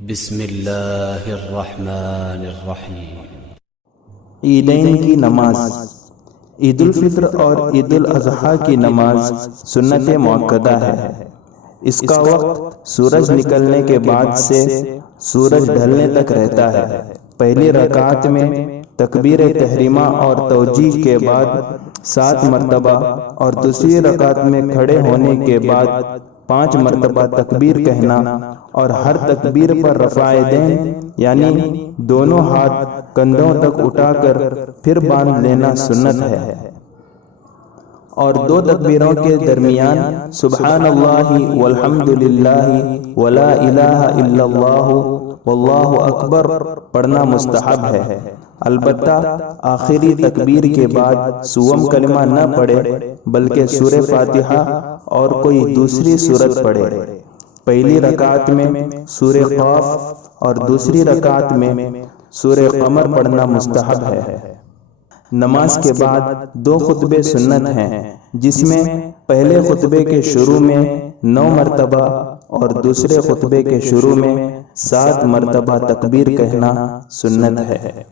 بسم اللہ الرحمن الرحیم۔ عیدین کی نماز۔ عید الفطر اور عید الاضحیٰ کی نماز سنت مؤکدہ ہے۔ اس کا وقت سورج نکلنے کے بعد سے سورج ڈھلنے تک رہتا ہے۔ پہلی رکعت میں تکبیر تحریمہ اور توجیہ کے بعد 7 مرتبہ اور دوسری رکعت میں کھڑے ہونے کے بعد 5 مرتبہ تکبیر کہنا اور ہر تکبیر پر رفع دین یعنی دونوں ہاتھ کندھوں تک اٹھا کر پھر باندھ لینا سنت ہے، اور 2 تکبیروں کے درمیان سبحان اللہ والحمد للہ ولا الہ الا اللہ واللہ اکبر پڑھنا مستحب ہے۔ البتہ آخری تکبیر کے بعد سوم کلمہ نہ پڑھے بلکہ سورہ فاتحہ اور کوئی دوسری سورت پڑھے۔ پہلی رکعت میں سورہ قاف اور دوسری رکعت میں سورہ قمر پڑھنا مستحب ہے۔ نماز کے بعد 2 خطبے سنت ہیں، جس میں پہلے خطبے کے شروع میں 9 مرتبہ اور دوسرے خطبے کے شروع میں 7 مرتبہ تکبیر کہنا سنت ہے۔